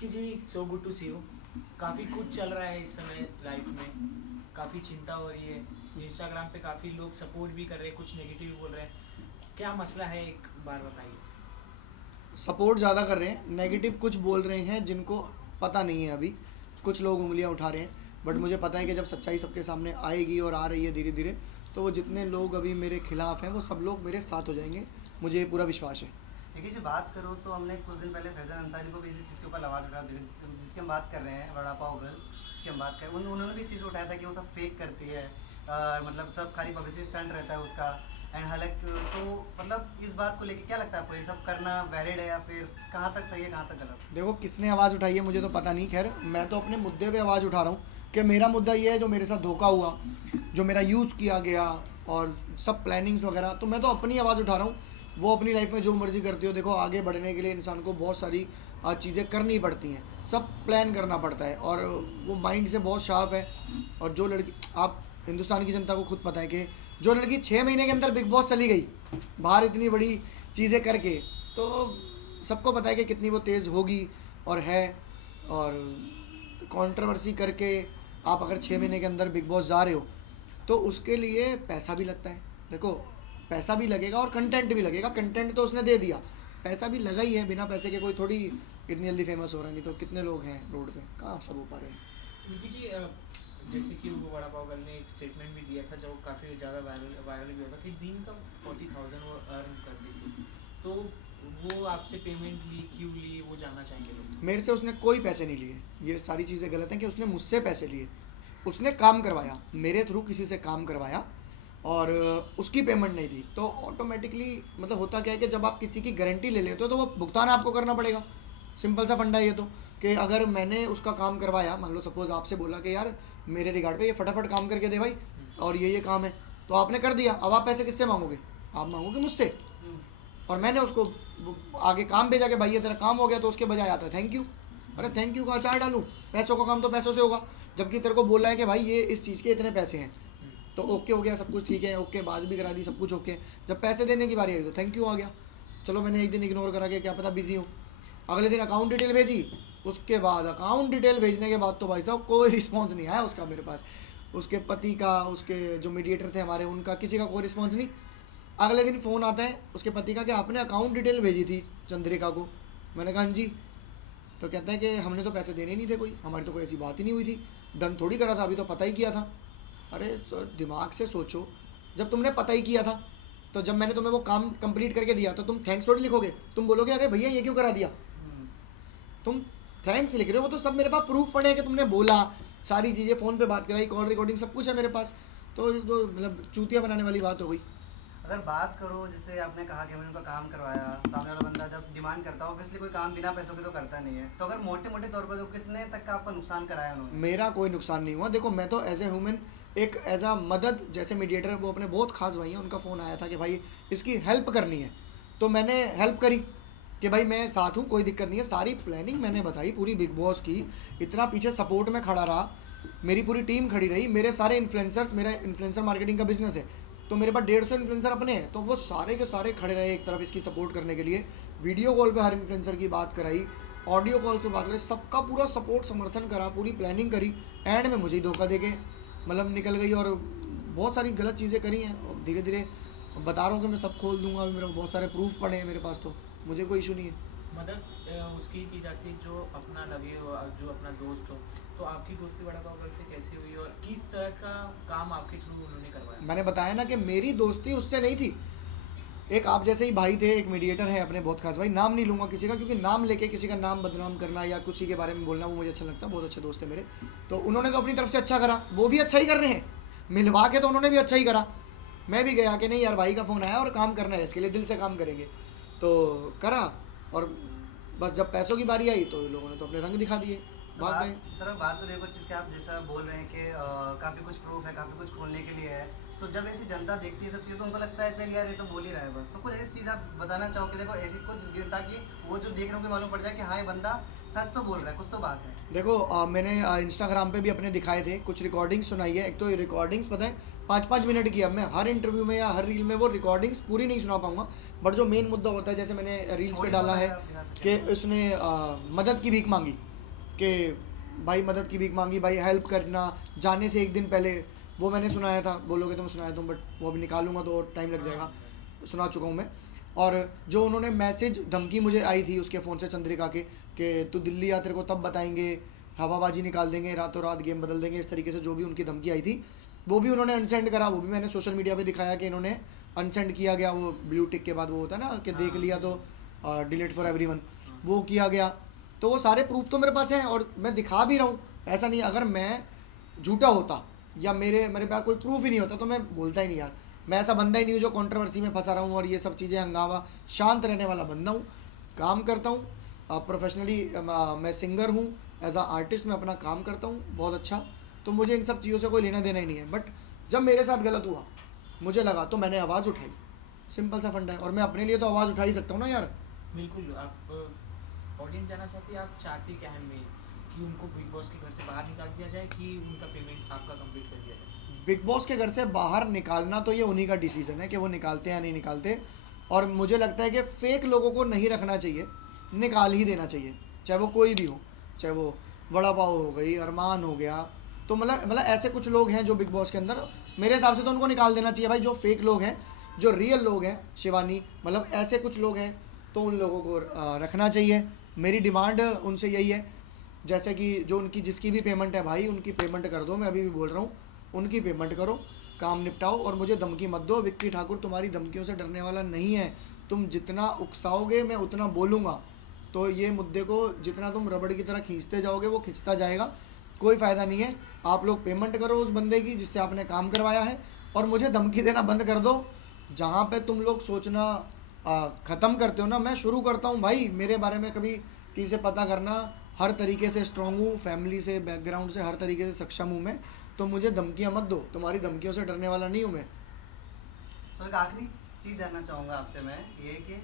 Vicky ji, so good to see you. काफ़ी कुछ चल रहा है इस समय लाइफ में, काफ़ी चिंता हो रही है। इंस्टाग्राम पे काफ़ी लोग सपोर्ट भी कर रहे हैं, कुछ नेगेटिव बोल रहे हैं। क्या मसला है, एक बार बताइए। सपोर्ट ज़्यादा कर रहे हैं, नेगेटिव कुछ बोल रहे हैं जिनको पता नहीं है अभी। कुछ लोग उंगलियां उठा रहे हैं, बट मुझे पता है कि जब सच्चाई सबके सामने आएगी और आ रही है धीरे धीरे, तो वो जितने लोग अभी मेरे खिलाफ हैं वो सब लोग मेरे साथ हो जाएंगे। मुझे ये पूरा विश्वास है। देखिए जी, बात करो तो हमने कुछ दिन पहले फैज़ल अंसारी को भी इसी चीज़ के ऊपर आवाज़ उठा दी, जिसकी हम बात कर रहे हैं, वड़ा पाव गर्ल, जिसकी हम बात कर उन्होंने भी इस चीज़ को उठाया था कि वो सब फेक करती है। मतलब सब खाली पब्लिसिटी स्टंट रहता है उसका। एंड हालांकि तो मतलब इस बात को लेके क्या लगता है आपको, ये सब करना वैलिड है या फिर कहाँ तक सही है कहाँ तक गलत? देखो, किसने आवाज़ उठाई है मुझे तो पता नहीं। खैर, मैं तो अपने मुद्दे पे आवाज़ उठा रहा हूँ कि मेरा मुद्दा ये है, जो मेरे साथ धोखा हुआ, जो मेरा यूज़ किया गया और सब प्लानिंग्स वगैरह, तो मैं तो अपनी आवाज़ उठा रहा हूँ। वो अपनी लाइफ में जो मर्ज़ी करती हो। देखो, आगे बढ़ने के लिए इंसान को बहुत सारी चीज़ें करनी पड़ती हैं, सब प्लान करना पड़ता है, और वो माइंड से बहुत शार्प है। और जो लड़की, आप हिंदुस्तान की जनता को खुद पता है कि जो लड़की 6 महीने के अंदर बिग बॉस चली गई बाहर, इतनी बड़ी चीज़ें करके, तो सबको पता है कि कितनी वो तेज़ होगी और है। और कंट्रोवर्सी करके आप अगर 6 महीने के अंदर बिग बॉस जा रहे हो, तो उसके लिए पैसा भी लगता है। देखो, पैसा भी लगेगा और कंटेंट भी लगेगा। कंटेंट तो उसने दे दिया, पैसा भी लगा ही है। बिना पैसे के कोई थोड़ी इतनी जल्दी फेमस हो रहा है। नहीं तो कितने लोग हैं रोड पे, कहाँ सब हो पा रहे हैं। विक्की जी, जैसे कि वो वड़ा पाव गर्ल ने एक स्टेटमेंट भी दिया था, जो काफ़ी ज़्यादा वायरल वायरल भी हुआ था, कि दिन का 40,000 वो अर्न करती थी। तो वो आपसे पेमेंट ली, क्यों ली, वो जानना चाहेंगे लोग। मेरे से उसने कोई पैसे नहीं लिए। ये सारी चीज़ें गलत हैं कि उसने मुझसे पैसे लिए। उसने काम करवाया, मेरे थ्रू किसी से काम करवाया, और उसकी पेमेंट नहीं दी। तो ऑटोमेटिकली मतलब होता क्या है कि जब आप किसी की गारंटी ले लेते हो तो वो भुगतान आपको करना पड़ेगा। सिंपल सा फंडा ये तो, कि अगर मैंने उसका काम करवाया, मान लो सपोज़ आपसे बोला कि यार मेरे रिगार्ड पे ये फटाफट काम करके दे भाई, और ये काम है, तो आपने कर दिया। अब आप पैसे किससे मांगोगे? आप मांगोगे मुझसे। और मैंने उसको आगे काम भेजा कि भाई ये तेरा काम हो गया, तो उसके बजाय आता है थैंक यू। अरे थैंक यू का अचार डालूँ? पैसों का काम तो पैसों से होगा। जबकि तेरे को बोल रहा है कि भाई ये इस चीज़ के इतने पैसे हैं, तो ओके हो गया, सब कुछ ठीक है, ओके बात भी करा दी, सब कुछ ओके। जब पैसे देने की बारी आई तो थैंक यू आ गया। चलो, मैंने एक दिन इग्नोर करा के क्या पता बिजी हूँ। अगले दिन अकाउंट डिटेल भेजी, उसके बाद अकाउंट डिटेल भेजने के बाद तो भाई साहब कोई रिस्पॉन्स नहीं आया उसका मेरे पास। उसके पति का, उसके जो मीडिएटर थे हमारे, उनका, किसी का कोई रिस्पॉन्स नहीं। अगले दिन फ़ोन आता है उसके पति का कि आपने अकाउंट डिटेल भेजी थी चंद्रिका को। मैंने कहा हाँ जी। तो कहता है कि हमने तो पैसे देने नहीं थे, कोई हमारी तो कोई ऐसी बात ही नहीं हुई थी, डन थोड़ी करा था, अभी तो पता ही किया था। अरे तो दिमाग से सोचो, जब तुमने पता ही किया था, तो जब मैंने तुम्हें वो काम कंप्लीट करके दिया तो तुम थैंक्स थोड़ी लिखोगे, तुम बोलोगे अरे भैया ये क्यों करा दिया। तुम थैंक्स लिख रहे हो, वो तो सब मेरे पास प्रूफ पड़े हैं कि तुमने बोला, सारी चीज़ें फ़ोन पे बात कराई, कॉल रिकॉर्डिंग सब कुछ है मेरे पास। तो मतलब चूतिया बनाने वाली बात हो गई। अगर बात करो, जैसे आपने कहा कि हमने उनका काम करवाया, सामने वाला बंदा जब डिमांड करता है, ऑब्वियसली कोई काम बिना पैसों के तो करता नहीं है। तो अगर मोटे मोटे तौर पर तो कितने तक का आपका नुकसान कराया उन्होंने? मेरा कोई नुकसान नहीं हुआ। देखो, मैं तो एज ए ह्यूमन, एक एज अ मदद, जैसे मीडिएटर, वो अपने बहुत खास भाई हैं, उनका फ़ोन आया था कि भाई इसकी हेल्प करनी है, तो मैंने हेल्प करी कि भाई मैं साथ हूँ, कोई दिक्कत नहीं है। सारी प्लानिंग मैंने बताई पूरी बिग बॉस की, इतना पीछे सपोर्ट में खड़ा रहा, मेरी पूरी टीम खड़ी रही, मेरे सारे इन्फ्लुएंसर्स, मेरा इन्फ्लुएंसर मार्केटिंग का बिजनेस है, तो मेरे पास 150 इन्फ्लुएंसर अपने हैं, तो वो सारे के सारे खड़े रहे एक तरफ इसकी सपोर्ट करने के लिए। वीडियो कॉल पे हर इन्फ्लुएंसर की बात कराई, ऑडियो कॉल पे बात करी, सबका पूरा सपोर्ट समर्थन करा, पूरी प्लानिंग करी। एंड में मुझे ही धोखा दे के मतलब निकल गई, और बहुत सारी गलत चीज़ें करी हैं। और धीरे धीरे बता रहा हूँ कि मैं सब खोल दूंगा, अभी मेरे बहुत सारे प्रूफ पड़े हैं मेरे पास, तो मुझे कोई इशू नहीं है। मदद उसकी की जाती है जो अपना लगे हो, जो अपना दोस्त हो। तो आपकी दोस्ती वड़ा पाव गर्ल से कैसे हुई, और किस तरह का काम आपके थ्रू उन्होंने करवाया। मैंने बताया ना कि मेरी दोस्ती उससे नहीं थी। एक आप जैसे ही भाई थे, एक मीडिएटर है अपने बहुत खास भाई, नाम नहीं लूँगा किसी का, क्योंकि नाम लेके किसी का नाम बदनाम करना या किसी के बारे में बोलना वो मुझे अच्छा लगता है। बहुत अच्छे दोस्त है मेरे, तो उन्होंने तो अपनी तरफ से अच्छा करा, वो भी अच्छा ही कर रहे हैं, मिलवा के तो उन्होंने भी अच्छा ही करा। मैं भी गया कि नहीं यार, भाई का फ़ोन आया और काम करना है, इसके लिए दिल से काम करेंगे, तो करा। और बस जब पैसों की बारी आई तो लोगों ने तो अपने रंग दिखा दिए, भाग गए। तरफ बात तो देखो चीज़ के, आप जैसा बोल रहे हैं कि काफ़ी कुछ प्रूफ है, काफ़ी कुछ खोलने के लिए है। सो जब ऐसी जनता देखती है सब चीज़ें, तो उनको लगता है चल यार ये तो बोल ही रहा है बस। तो कुछ ऐसी चीज़ आप बताना चाहोगे, देखो ऐसी कुछ, ताकि वो जो देख रहे हो मालूम पड़ जाए कि हाँ ये बंदा सच तो बोल रहा है, कुछ तो बात है। देखो, मैंने इंस्टाग्राम पे भी अपने दिखाए थे, कुछ रिकॉर्डिंग्स सुनाई है। एक तो ये रिकॉर्डिंग्स पता है 5-5 मिनट की, अब मैं हर इंटरव्यू में या हर रील में वो रिकॉर्डिंग्स पूरी नहीं सुना पाऊंगा, बट जो मेन मुद्दा होता है, जैसे मैंने रील्स पे थोड़ी डाला बहुत है अगर आप दिखा कि सकें। उसने मदद की भीख मांगी, कि भाई मदद की भीख मांगी, भाई हेल्प करना, जाने से एक दिन पहले, वो मैंने सुनाया था, बोलोगे तो मैं सुनाया दूँ, बट वो अभी निकालूंगा तो टाइम लग जाएगा, सुना चुका हूँ मैं। और जो उन्होंने मैसेज धमकी मुझे आई थी उसके फ़ोन से, चंद्रिका के, कि तू दिल्ली आ, तेरे को तब बताएंगे, हवाबाजी निकाल देंगे, रातों रात गेम बदल देंगे, इस तरीके से जो भी उनकी धमकी आई थी वो भी उन्होंने अनसेंड करा। वो भी मैंने सोशल मीडिया पे दिखाया कि इन्होंने अनसेंड किया गया, वो ब्लू टिक के बाद वो होता है ना कि देख लिया तो डिलीट फॉर एवरीवन, वो किया गया। तो वो सारे प्रूफ तो मेरे पास हैं और मैं दिखा भी रहा हूँ, ऐसा नहीं। अगर मैं झूठा होता या मेरे मेरे पास कोई प्रूफ ही नहीं होता तो मैं बोलता ही नहीं यार। मैं ऐसा बंदा ही नहीं हूँ जो कंट्रोवर्सी में फंसा रहा हूँ और ये सब चीज़ें हंगामा, शांत रहने वाला बंदा हूँ, काम करता हूँ प्रोफेशनली। मैं सिंगर हूँ, एज आ आर्टिस्ट मैं अपना काम करता हूँ बहुत अच्छा, तो मुझे इन सब चीज़ों से कोई लेना देना ही नहीं है। बट जब मेरे साथ गलत हुआ, मुझे लगा तो मैंने आवाज़ उठाई, सिंपल सा फंडा है। और मैं अपने लिए तो आवाज़ उठा ही सकता हूँ ना यार। बिल्कुल। आप ऑडियंस जानना चाहती है, आप चाहती क्या है मेन, कि उनको बिग बॉस के घर से बाहर निकाल दिया जाए कि उनका पेमेंट आपका कंप्लीट कर दिया जाए? बिग बॉस के घर से बाहर निकालना तो ये उन्हीं का डिसीजन है कि वो निकालते हैं या नहीं निकालते। और मुझे लगता है कि फेक लोगों को नहीं रखना चाहिए, निकाल ही देना चाहिए, चाहे वो कोई भी हो, चाहे वो बड़ा पाव हो गई, अरमान हो गया, तो मतलब ऐसे कुछ लोग हैं जो बिग बॉस के अंदर, मेरे हिसाब से तो उनको निकाल देना चाहिए भाई। जो फेक लोग हैं, जो रियल लोग हैं, शिवानी, मतलब ऐसे कुछ लोग हैं तो उन लोगों को रखना चाहिए। मेरी डिमांड उनसे यही है, जैसे कि जो उनकी जिसकी भी पेमेंट है भाई, उनकी पेमेंट कर दो। मैं अभी भी बोल रहा हूँ, उनकी पेमेंट करो, काम निपटाओ और मुझे धमकी मत दो। विक्की ठाकुर तुम्हारी धमकियों से डरने वाला नहीं है, तुम जितना उकसाओगे मैं उतना बोलूँगा। तो ये मुद्दे को जितना तुम रबड़ की तरह खींचते जाओगे वो खिंचता जाएगा, कोई फ़ायदा नहीं है। आप लोग पेमेंट करो उस बंदे की जिससे आपने काम करवाया है, और मुझे धमकी देना बंद कर दो। जहाँ पे तुम लोग सोचना ख़त्म करते हो ना, मैं शुरू करता हूँ भाई। मेरे बारे में कभी किसी से पता करना, हर तरीके से स्ट्रॉन्ग हूँ, फैमिली से, बैकग्राउंड से, हर तरीके से सक्षम हूँ मैं। तो मुझे धमकियाँ मत दो, तुम्हारी धमकियों से डरने वाला नहीं हूँ मैं। सो एक आखिरी चीज़ जानना चाहूँगा आपसे मैं, ये कि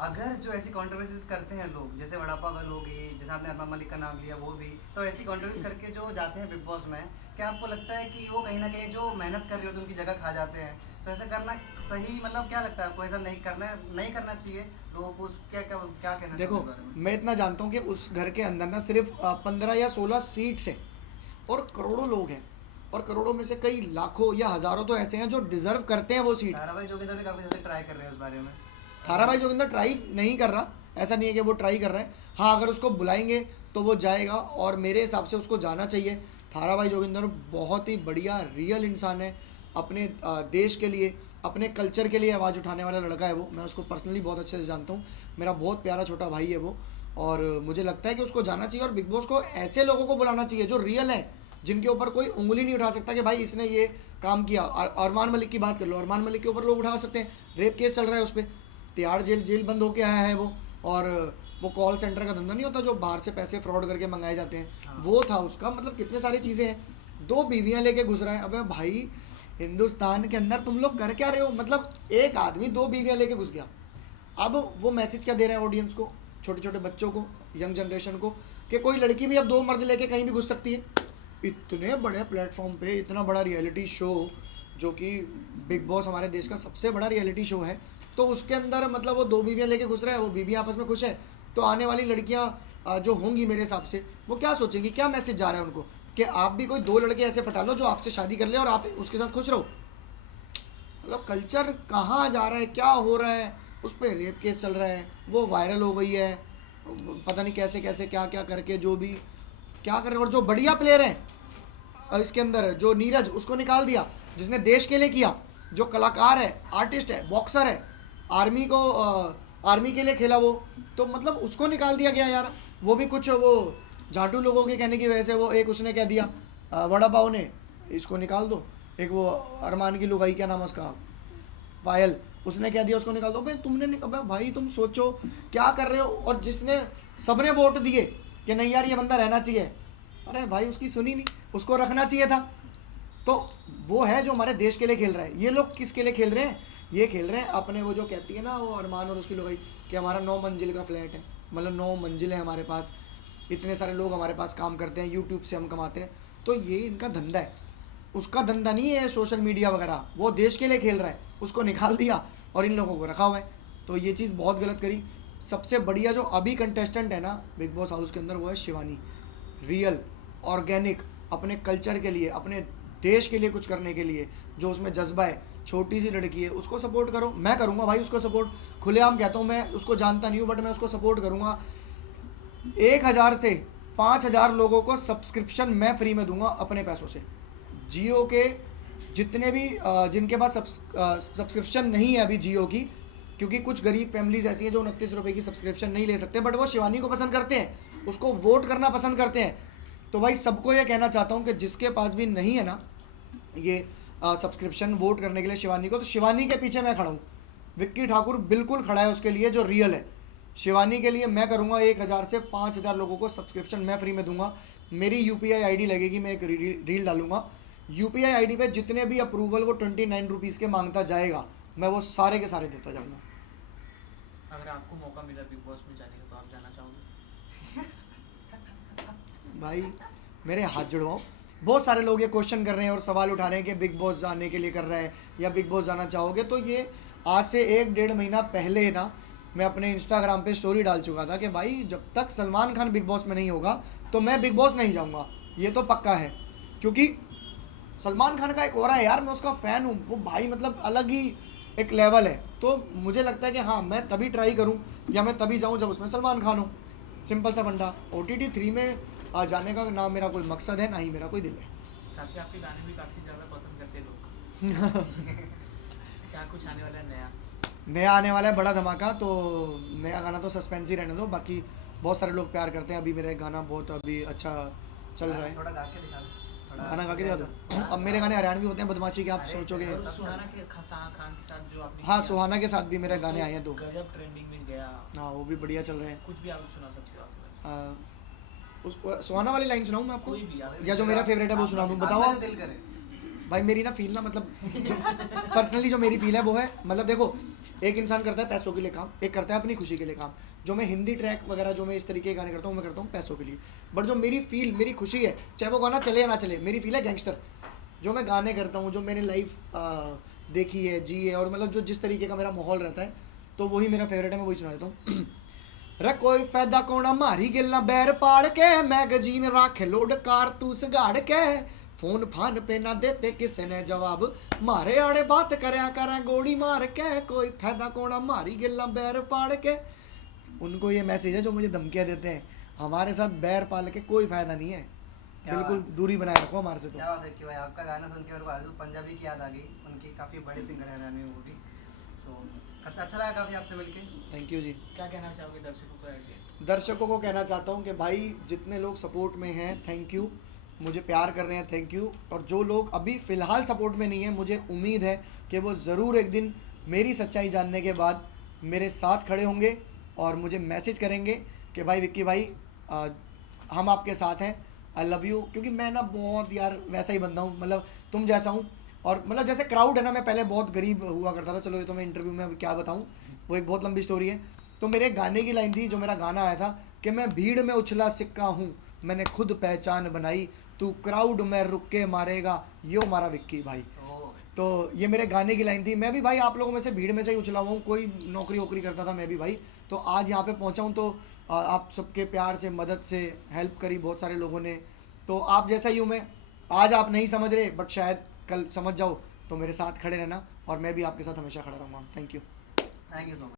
अगर जो ऐसी कॉन्ट्रोवर्सीज करते हैं लोग, जैसे वड़ा पाव गर्ल होगी, जैसे आपने अरमा मलिक का नाम लिया, वो भी तो ऐसी कॉन्ट्रोवर्सी करके जो जाते हैं बिग बॉस में, क्या आपको लगता है कि वो कहीं ना कहीं जो मेहनत कर रहे होते हैं उनकी जगह खा जाते हैं? तो ऐसा करना सही, मतलब क्या लगता है आपको, ऐसा नहीं करना चाहिए लोगों को? क्या क्या क्या कहना देखो, चाहोगे इस बारे में? मैं इतना जानता हूँ कि उस घर के अंदर ना सिर्फ 15 या 16 सीट्स हैं और करोड़ों लोग हैं, और करोड़ों में से कई लाखों या हज़ारों तो ऐसे हैं जो डिज़र्व करते हैं वो सीट। ताराबाई जोगिंदर भी काफ़ी ज़्यादा ट्राई कर रहे हैं उस बारे में। थाराबाई जोगिंदर ट्राई नहीं कर रहा, ऐसा नहीं है कि वो ट्राई कर रहा है। हाँ, अगर उसको बुलाएंगे तो वो जाएगा और मेरे हिसाब से उसको जाना चाहिए। थाराबाई जोगिंदर बहुत ही बढ़िया रियल इंसान है, अपने देश के लिए, अपने कल्चर के लिए आवाज़ उठाने वाला लड़का है वो। मैं उसको पर्सनली बहुत अच्छे से जानता हूँ, मेरा बहुत प्यारा छोटा भाई है वो। और मुझे लगता है कि उसको जाना चाहिए और बिग बॉस को ऐसे लोगों को बुलाना चाहिए जो रियल है, जिनके ऊपर कोई उंगली नहीं उठा सकता कि भाई इसने ये काम किया। अरमान मलिक की बात कर लो, अरमान मलिक के ऊपर लोग उठा सकते हैं, रेप केस चल रहा है उस पर, तिहाड़ जेल बंद होके आया है वो। और वो कॉल सेंटर का धंधा नहीं होता जो बाहर से पैसे फ्रॉड करके मंगाए जाते हैं, हाँ। वो था उसका। मतलब कितने सारी चीज़ें हैं। 2 बीवियां लेके घुस रहा है। अबे भाई, हिंदुस्तान के अंदर तुम लोग कर क्या रहे हो? मतलब एक आदमी 2 बीवियां लेके घुस गया। अब वो मैसेज क्या दे रहा है ऑडियंस को, छोटे छोटे बच्चों को, यंग जनरेशन को, कि कोई लड़की भी अब 2 मर्द लेके कहीं भी घुस सकती है। इतने बड़े प्लेटफॉर्म पे इतना बड़ा रियलिटी शो, जो कि बिग बॉस हमारे देश का सबसे बड़ा रियलिटी शो है, तो उसके अंदर मतलब वो 2 बीवियाँ लेके घुस रहा है, वो बीवियाँ आपस में खुश है। तो आने वाली लड़कियाँ जो होंगी मेरे हिसाब से, वो क्या सोचेंगी, क्या मैसेज जा रहा है उनको कि आप भी कोई 2 लड़के ऐसे पटा लो जो आपसे शादी कर ले और आप उसके साथ खुश रहो। मतलब कल्चर कहाँ जा रहा है, क्या हो रहा है? उस पर रेप केस चल रहा है, वो वायरल हो गई है, पता नहीं कैसे कैसे क्या क्या करके, जो भी क्या कर रहे हैं। और जो बढ़िया प्लेयर हैं इसके अंदर, जो नीरज, उसको निकाल दिया, जिसने देश के लिए किया, जो कलाकार है, आर्टिस्ट है, बॉक्सर है, आर्मी के लिए खेला वो, तो मतलब उसको निकाल दिया गया यार। वो भी कुछ वो झाटू लोगों के कहने की वजह से, वो एक उसने कह दिया वड़ा पाव ने, इसको निकाल दो। एक वो अरमान की लुगाई, क्या नाम है उसका, पायल, उसने कह दिया उसको निकाल दो। भाई तुमने भाई तुम सोचो क्या कर रहे हो। और जिसने सबने वोट दिए कि नहीं यार ये बंदा रहना चाहिए, अरे भाई उसकी सुनी नहीं, उसको रखना चाहिए था। तो वो है जो हमारे देश के लिए खेल रहा है। ये लोग किसके लिए खेल रहे हैं? ये खेल रहे हैं अपने, वो जो कहती है ना वो अरमान और उसकी लुगाई, कि हमारा 9 मंजिल का फ्लैट है, मतलब 9 मंजिल है हमारे पास, इतने सारे लोग हमारे पास काम करते हैं, यूट्यूब से हम कमाते हैं। तो ये इनका धंधा है, उसका धंधा नहीं है सोशल मीडिया वगैरह। वो देश के लिए खेल रहा है, उसको निकाल दिया और इन लोगों को रखा हुआ है। तो ये चीज़ बहुत गलत करी। सबसे बढ़िया जो अभी कंटेस्टेंट है ना बिग बॉस हाउस के अंदर, वो है शिवानी। रियल, ऑर्गेनिक, अपने कल्चर के लिए, अपने देश के लिए कुछ करने के लिए जो उसमें जज्बा है, छोटी सी लड़की है, उसको सपोर्ट करो। मैं करूँगा भाई उसको सपोर्ट, खुलेआम कहता हूँ, मैं उसको जानता नहीं हूँ बट मैं उसको सपोर्ट करूँगा। 1000 से 5000 लोगों को सब्सक्रिप्शन मैं फ्री में दूंगा अपने पैसों से। जियो के जितने भी जिनके पास सब्सक्रिप्शन नहीं है अभी जियो की, क्योंकि कुछ गरीब फैमिलीज ऐसी हैं जो 29 रुपये की सब्सक्रिप्शन नहीं ले सकते, बट वो शिवानी को पसंद करते हैं, उसको वोट करना पसंद करते हैं। तो भाई सबको ये कहना चाहता हूँ कि जिसके पास भी नहीं है ना ये सब्सक्रिप्शन वोट करने के लिए शिवानी को, तो शिवानी के पीछे मैं खड़ा हूँ। विक्की ठाकुर बिल्कुल खड़ा है उसके लिए जो रियल है। शिवानी के लिए मैं करूँगा 1000 से 5000 लोगों को सब्सक्रिप्शन मैं फ्री में दूंगा। मेरी UPI ID लगेगी, मैं एक रील डालूंगा। UPI ID पे जितने भी अप्रूवल वो 29 रुपीज़ के मांगता जाएगा, मैं वो सारे के सारे देता जाऊँगा। अगर आपको मौका मिला बिग बॉस में जाने का तो आप जाना चाहोगे? भाई मेरे हाथ जुड़वाओ। बहुत सारे लोग ये क्वेश्चन कर रहे हैं और सवाल उठा रहे हैं कि बिग बॉस जाने के लिए कर रहा है या बिग बॉस जाना चाहोगे। तो ये आज से 1-1.5 महीना पहले ना मैं अपने इंस्टाग्राम पे स्टोरी डाल चुका था कि भाई जब तक सलमान खान बिग बॉस में नहीं होगा तो मैं बिग बॉस नहीं जाऊंगा, ये तो पक्का है। क्योंकि सलमान खान का एक और है यार, मैं उसका फ़ैन हूँ, वो भाई मतलब अलग ही एक लेवल है। तो मुझे लगता है कि हाँ मैं तभी ट्राई करूँ या मैं तभी जाऊँ जब उसमें सलमान खान हो। सिंपल सा फंडा। OTT 3 में जाने का ना मेरा कोई मकसद है ना ही मेरा कोई दिल है। साथ ही आपके गाने भी काफ़ी ज़्यादा पसंद करते हैं लोग। क्या कुछ आने वाला है नया? नया आने वाला है बड़ा धमाका, तो नया गाना तो सस्पेंस ही रहने दो। बाकी बहुत सारे लोग प्यार करते हैं, अभी मेरा गाना बहुत अभी अच्छा चल रहा है। थोड़ा गा के दिखा दो, थोड़ा गाना गा के दिखा दो। अब मेरे गाने हरियाणवी होते हैं बदमाशी के, आप सोचोगे। और सुहाना के खान के साथ जो आपने हाँ किया, सुहाना के साथ भी मेरे गाने तो आए हैं 2। गजब ट्रेंडिंग में गया। हाँ वो भी बढ़िया चल रहे हैं। कुछ भी आप सुना सकते हो आप? उस सुहाना वाली लाइन सुनाऊँ मैं आपको, कोई भी आप। या जो मेरा फेवरेट है वो सुना दूँ? बताओ आपका आप। जो दिल करे। भाई मेरी ना फील ना मतलब पर्सनली जो मेरी फील है वो है, मतलब देखो एक इंसान करता है पैसों के लिए काम, एक करता है अपनी खुशी के लिए काम। जो मैं हिंदी ट्रैक वगैरह जो मैं इस तरीके के गाने करता हूँ मैं करता हूँ पैसों के लिए। बट जो मेरी फील, मेरी खुशी है, चाहे वो गाना चले या ना चले, मेरी फील है गैंगस्टर। जो मैं गाने करता हूँ, जो मैंने लाइफ देखी है, जी है, और मतलब जो जिस तरीके का मेरा माहौल रहता है, तो वही मेरा फेवरेट है, मैं वही सुना देता हूँ। रे कोई फायदा कौन मारी गिल्ला बैर पाड़ के, मैगजीन राखे लोड कारतूस गाड़ के, फोन फान पे ना देते किसी ने जवाब, मारे आड़े बात करया करें गोली मार के, कोई फायदा कौन मारी गिल्ला बैर पाड़ के। उनको ये मैसेज है जो मुझे धमकियाँ देते हैं, हमारे साथ बैर पाल के कोई फायदा नहीं है, बिल्कुल दूरी बनाए रखो हमारे से। तो क्या बात है कि भाई आपका गाना सुन के मेरे को आजू पंजाबी की याद आ गई, उनकी काफ़ी बड़े सिंगर है हरियाणा में वो भी। सो अच्छा लगा काफ़ी आपसे मिलके। थैंक यू जी। क्या कहना चाहोगे दर्शकों को? दर्शकों को कहना चाहता हूँ कि भाई जितने लोग सपोर्ट में हैं थैंक यू, मुझे प्यार कर रहे हैं थैंक यू, और जो लोग अभी फ़िलहाल सपोर्ट में नहीं है मुझे उम्मीद है कि वो ज़रूर एक दिन मेरी सच्चाई जानने के बाद मेरे साथ खड़े होंगे और मुझे मैसेज करेंगे कि भाई विक्की भाई हम आपके साथ हैं, आई लव यू। क्योंकि मैं ना बहुत यार वैसा ही बंदा हूँ, मतलब तुम जैसा हूँ। और मतलब जैसे क्राउड है ना, मैं पहले बहुत गरीब हुआ करता था, चलो ये तो मैं इंटरव्यू में अभी क्या बताऊँ, वो एक बहुत लंबी स्टोरी है। तो मेरे गाने की लाइन थी, जो मेरा गाना आया था कि मैं भीड़ में उछला सिक्का हूँ, मैंने खुद पहचान बनाई, तू क्राउड में रुक के मारेगा, यो हमारा विक्की भाई। तो ये मेरे गाने की लाइन थी। मैं भी भाई आप लोगों में से भीड़ में से ही उछला हुआ हूँ, कोई नौकरी वोकरी करता था मैं भी भाई। तो आज यहाँ पे पहुँचा हूँ, तो आप सबके प्यार से, मदद से हेल्प करी बहुत सारे लोगों ने, तो आप जैसा ही हूँ मैं। आज आप नहीं समझ रहे बट शायद कल समझ जाओ, तो मेरे साथ खड़े रहना और मैं भी आपके साथ हमेशा खड़ा रहूँगा। Thank you so much.